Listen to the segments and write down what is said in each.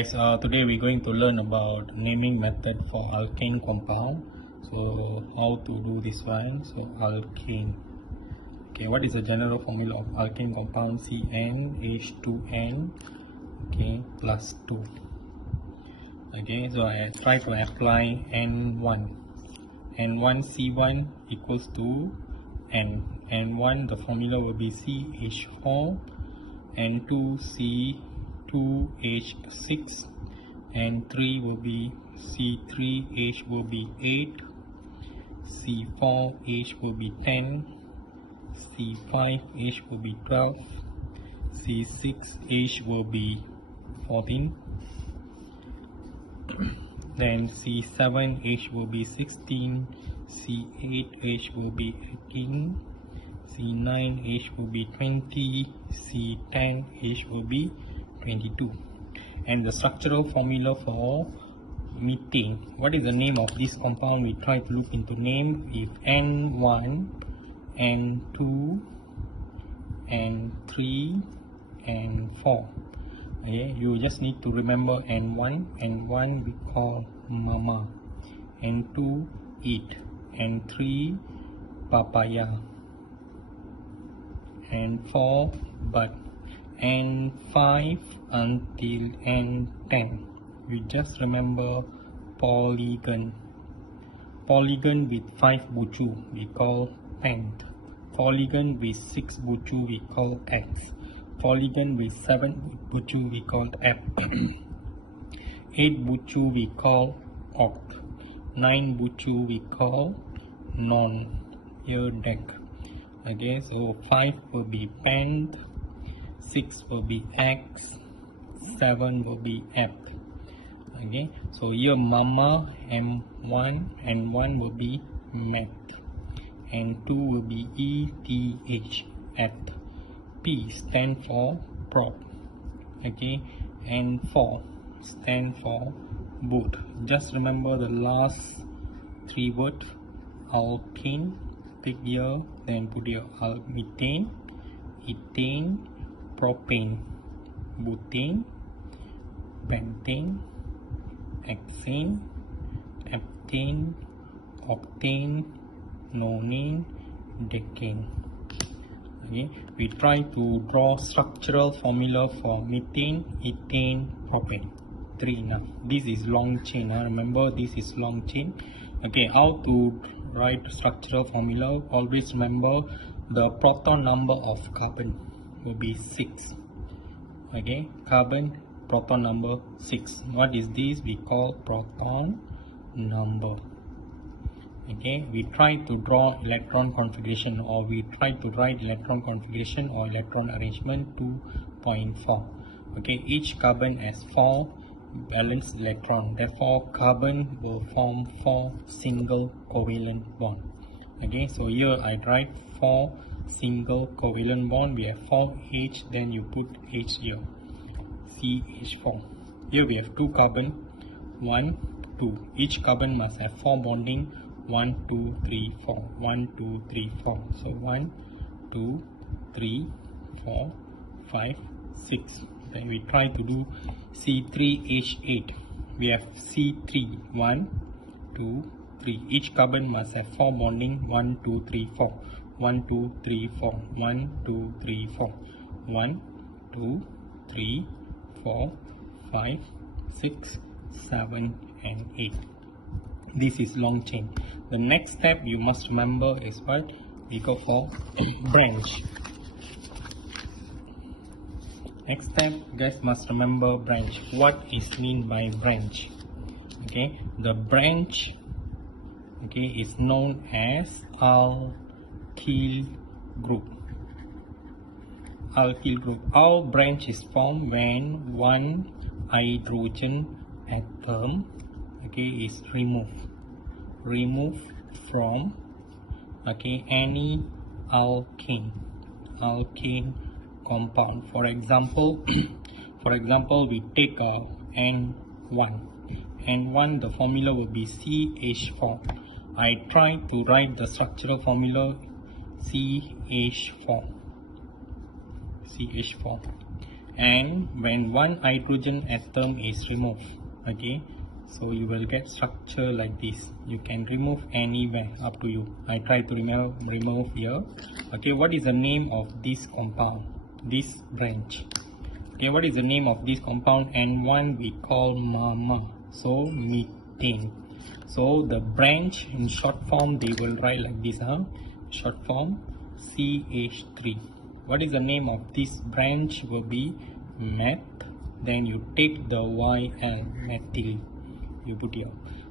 guys, today we're going to learn about naming method for alkane compound. So how to do this one? So alkane. Okay, what is the general formula of alkane compound? CnH2n, okay, plus 2. Okay, so I try to apply N1. N1C1 equals to N. N1, the formula will be CH4, N2C2H6, N3 will be C3H will be 8, C4H will be 10, C5H will be 12, C6H will be 14, then C7H will be 16, C8H will be 18, C9H will be 20, C10H will be 22. And the structural formula for methane. What is the name of this compound? We try to look into name. If N1, N2, N3, N4. Okay, you just need to remember N1. N1 we call mama, N2 eat, N3 papaya, N4 bud, N5 until N10. You just remember polygon. Polygon with 5 bucu we call pent. Polygon with 6 bucu we call X. Polygon with 7 bucu we call F. 8 bucu we call oct. 9 bucu we call non. Here deck. Okay, so 5 will be pent, 6 will be X, 7 will be F. Okay, so here mama M1 and 1 will be met, and 2 will be ETH at. P stand for prop. Okay, and 4 stand for boot. Just remember the last 3 words. Alkane, take here, then put your methane, ethane, propane, butane, pentane, hexane, heptane, octane, nonane, decane. Okay, we try to draw structural formula for methane, ethane, propane. 3 now. This is long chain. Remember, this is long chain. Okay, how to write structural formula? Always remember the proton number of carbon will be 6. Okay, carbon proton number 6. What is this? We call proton number. Okay, we try to draw electron configuration, or we try to write electron configuration or electron arrangement 2.4. Okay, each carbon has 4 valence electron, therefore carbon will form 4 single covalent bond. Okay, so here I write 4 single covalent bond. We have 4 H, then you put H here, CH4. Here we have 2 carbon, 1, 2. Each carbon must have 4 bonding, 1, 2, 3, 4, 1, 2, 3, 4. So 1, 2, 3, 4, 5, 6. Then we try to do C3H8. We have C3, 1, 2, 3. Each carbon must have 4 bonding, 1, 2, 3, 4. 1, 2, 3, 4. 1, 2, 3, 4. 1, 2, 3, 4, 5, 6, 7, and 8. This is long chain. The next step you must remember is what? We go for branch. Next step, guys must remember branch. What is mean by branch? Okay, the branch, okay, is known as alkyl group. Alkyl group. Our branch is formed when one hydrogen atom, okay, is removed from, okay, any alkane compound. For example, we take N1. N1, the formula will be CH4. I try to write the structural formula CH4. and when one hydrogen atom is removed, okay, so you will get structure like this. You can remove anywhere, up to you. I try to remove here. Okay, what is the name of this compound, this branch? Okay, what is the name of this compound? And one we call mama, so methane. So the branch in short form they will write like this, short form CH3. What is the name of this branch? Will be meth. Then you take the YL, methyl, you put here.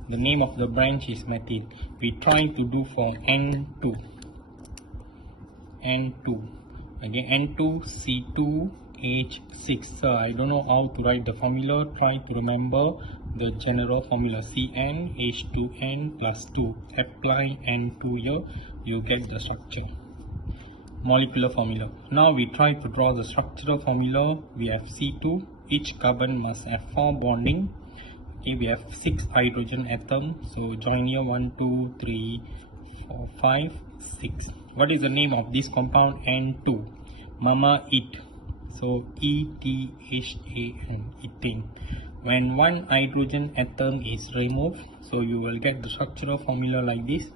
The name of the branch is methyl. We try to do for N2. Again N2C2H6. So I don't know how to write the formula. Try to remember the general formula. CnH2n plus 2. Apply N2 here, you get the structure. Molecular formula. Now we try to draw the structural formula. We have C2. Each carbon must have 4 bonding. Okay, we have 6 hydrogen atoms. So join here 1, 2, 3, 4, 5, 6. What is the name of this compound? N2. Mama it. So ETHAN, ethane. When one hydrogen atom is removed, so you will get the structural formula like this.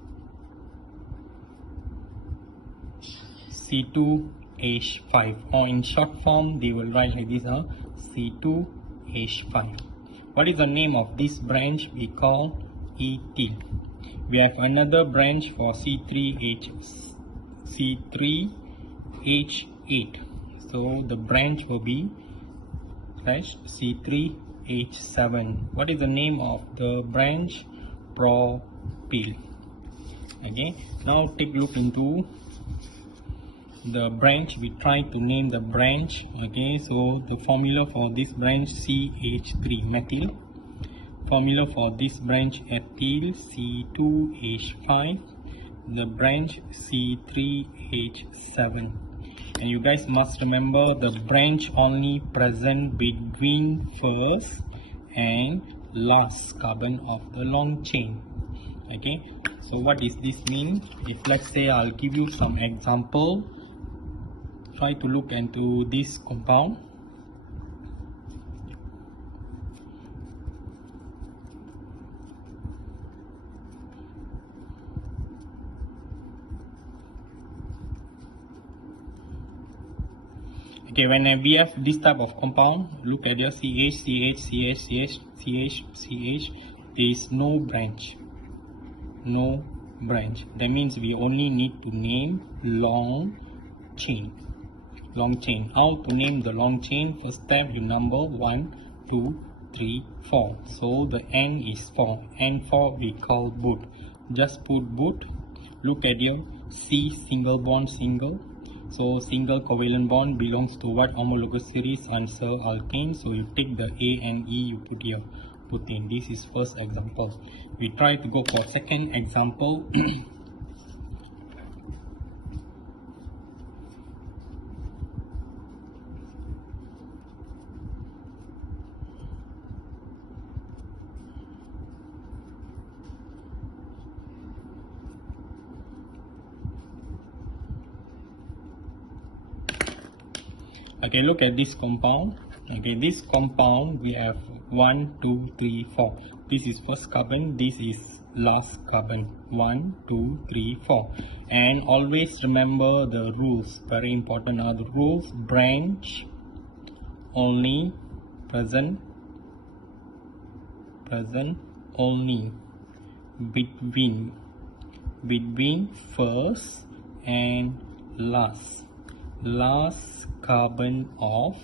C2H5, or in short form they will write like this, C2H5. What is the name of this branch? We call ethyl. We have another branch for C3H8. So the branch will be C3H7. What is the name of the branch? Propyl. Okay, now take a look into the branch. We try to name the branch. Okay, so the formula for this branch CH3, methyl. Formula for this branch ethyl, C2H5. The branch C3H7. And you guys must remember the branch only present between first and last carbon of the long chain. Okay, so what does this mean? If let's say I'll give you some example, try to look into this compound. Okay, when we have this type of compound, look at your CH, there is no branch. No branch. That means we only need to name long chain. Long chain. How to name the long chain? First step, you number 1, 2, 3, 4. So the N is 4. N4 we call boot. Just put boot. Look at your C, single bond, single. So single covalent bond belongs to what homologous series? Answer alkane. So you take the A and E, you put here, put in. This is first example. We try to go for second example. Okay, look at this compound. Okay, this compound we have 1, 2, 3, 4. This is first carbon, this is last carbon. 1, 2, 3, 4. And always remember the rules. Very important are the rules. Branch only present only between first and last carbon of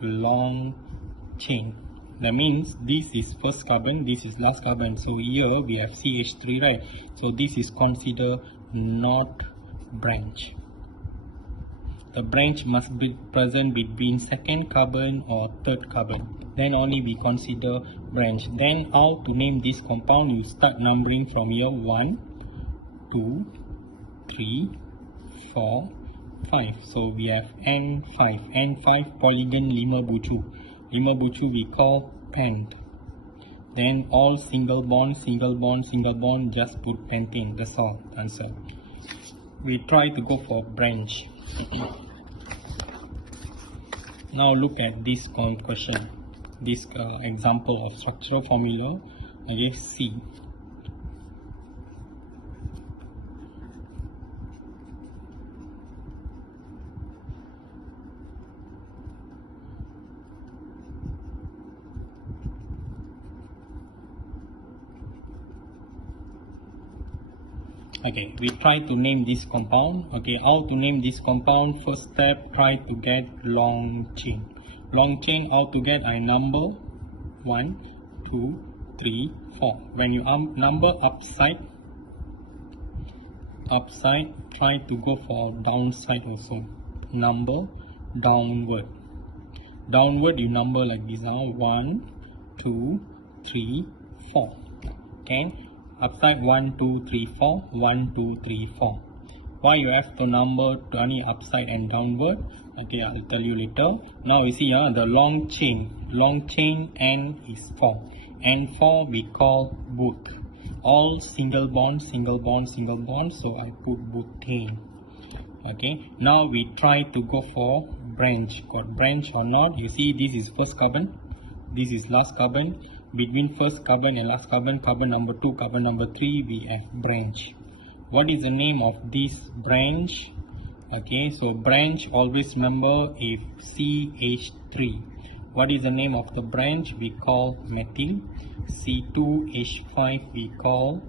long chain. That means this is first carbon, this is last carbon. So here we have CH3, right? So this is considered not branch. The branch must be present between second carbon or third carbon. Then only we consider branch. Then how to name this compound? You start numbering from here. 1, 2, 3, 4, 5. So we have N5. N5 polygon 5 bucu. 5 bucu we call pent. Then all single bond, just put pentane. That's all. Answer. We try to go for branch. Now look at this question, this example of structural formula. Okay, C. Okay, we try to name this compound. Okay, how to name this compound? First step, try to get long chain. Long chain, how to get? I number 1, 2, 3, 4. When you number upside, try to go for downside also. Number downward. Downward, you number like this now. 1, 2, 3, 4. Okay. Upside 1, 2, 3, 4. 1, 2, 3, 4. Why you have to number only upside and downward? Okay, I'll tell you later. Now you see the long chain N is 4. N4 we call both. All single bond, single bond, single bond. So I put butane. Okay. Now we try to go for branch. Got branch or not? You see this is first carbon. This is last carbon. Between first carbon and last carbon, carbon number 2, carbon number 3, we have branch. What is the name of this branch? Okay, so branch, always remember if CH3. What is the name of the branch? We call methyl. C2H5 we call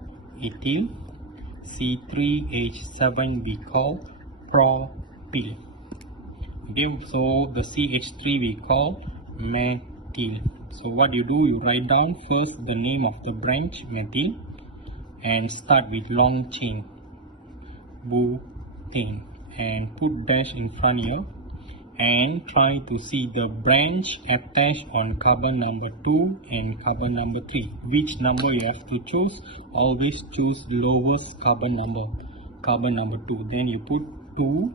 ethyl. C3H7 we call propyl. Okay, so the CH3 we call methyl. So what you do, you write down first the name of the branch, methyl, and start with long chain, butane, and put dash in front here, and try to see the branch attached on carbon number 2 and carbon number 3. Which number you have to choose? Always choose lowest carbon number 2. Then you put 2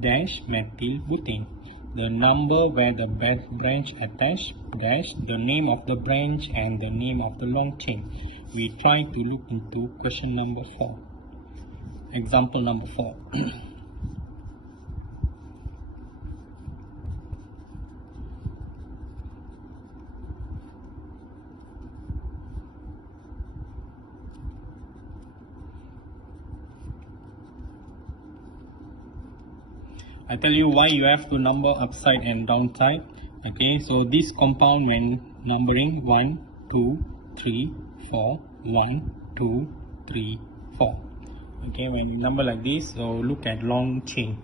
dash methyl butane. The number where the branch attached, dash, the name of the branch and the name of the long chain. We try to look into question number 4. Example number 4. I tell you why you have to number upside and downside. Okay, so this compound when numbering 1, 2, 3, 4, 1, 2, 3, 4. Okay, when you number like this, so look at long chain.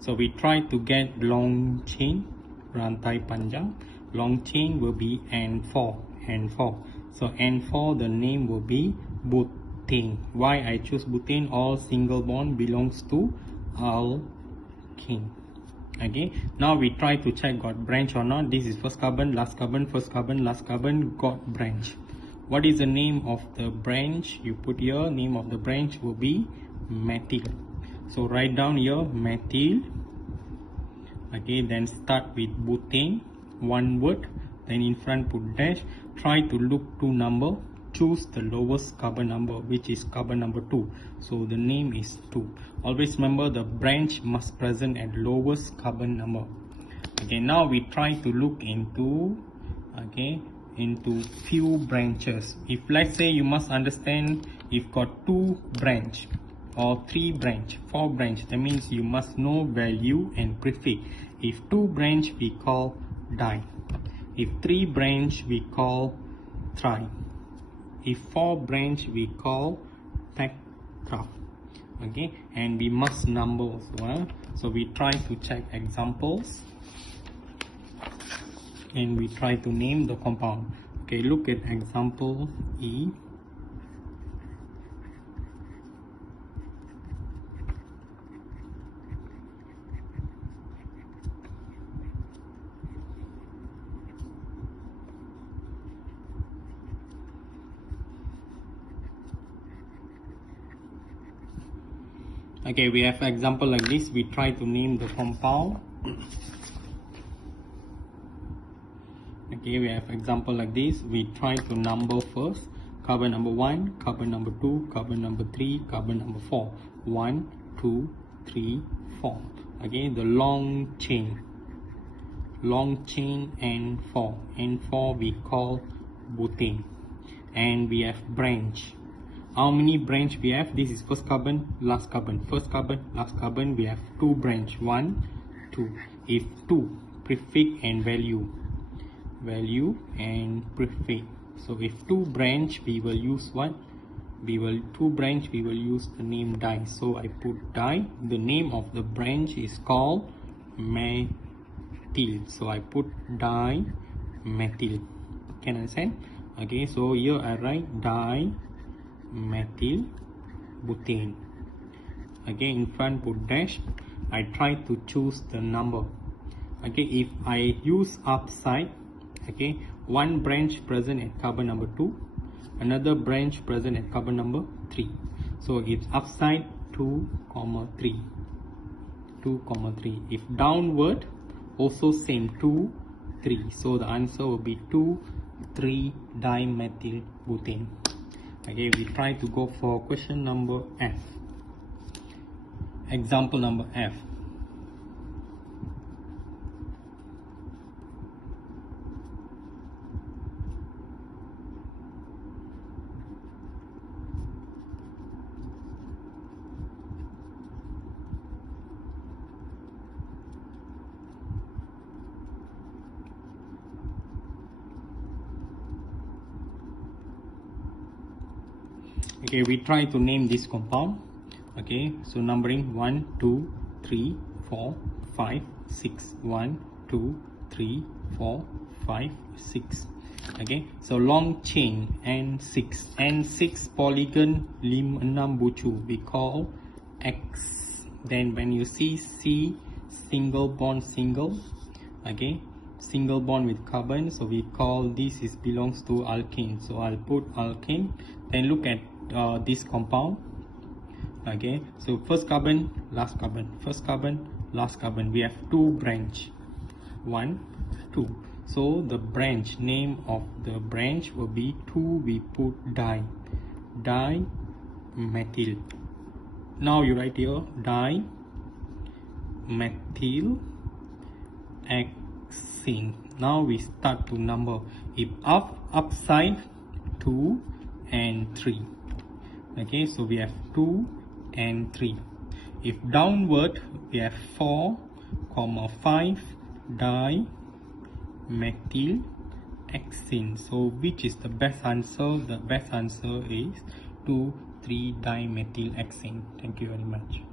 So we try to get long chain, rantai panjang. Long chain will be N4. So N4, the name will be butane. Why I choose butane? All single bond belongs to alkane. Okay, now we try to check got branch or not. This is first carbon, last carbon, first carbon, last carbon, got branch. What is the name of the branch? You put here, name of the branch will be methyl. So write down here methyl. Okay, then start with butane, one word, then in front put dash. Try to look to number. Choose the lowest carbon number, which is carbon number 2. So the name is 2. Always remember the branch must present at lowest carbon number. Okay, now we try to look into few branches. If let's say you must understand, if got 2 branch or 3 branch, 4 branch, that means you must know value and prefix. If 2 branch we call di. If 3 branch we call tri. If 4 branch we call tetra. Okay, and we must number also. So we try to check examples and we try to name the compound. Okay, look at example E. Okay, we have example like this. We try to name the compound. Okay, we have example like this. We try to number first. Carbon number 1, carbon number 2, carbon number 3, carbon number 4. 1, 2, 3, 4. Okay, the long chain. long chain N4. N4 we call butane. And we have branch. How many branch we have? This is first carbon, last carbon, first carbon, last carbon. We have 2 branch, 1, 2. If 2, prefix and value and prefix. So if 2 branch, we will use what? We will use the name di. So I put di. The name of the branch is called methyl. So I put di methyl. Can you understand? Okay, so here I write di methyl butane. Okay, in front put dash. I try to choose the number. Okay, if I use upside, okay, one branch present at carbon number 2, another branch present at carbon number 3. So it's upside 2, 3. 2, 3. If downward, also same 2, 3. So the answer will be 2, 3 dimethyl butane. Okay, we try to go for question number F. Example number F. Okay, we try to name this compound. Okay, so numbering 1, 2, 3, 4, 5, 6. 1, 2, 3, 4, 5, 6. Okay, so long chain N6. N6 polygon 6 bucu we call X. Then when you see C, single bond single. Okay, single bond with carbon, so we call this is belongs to alkane. So I'll put alkane. Then look at this compound. Okay, so first carbon, last carbon, first carbon, last carbon. We have 2 branch, 1, 2. So the branch name of the branch will be 2. We put di methyl. Now you write here di methyl hexane. Now we start to number. If upside 2 and 3. Okay, so we have 2 and 3. If downward, we have 4, 5 dimethyl hexane. So which is the best answer? The best answer is 2, 3 dimethyl hexane. Thank you very much.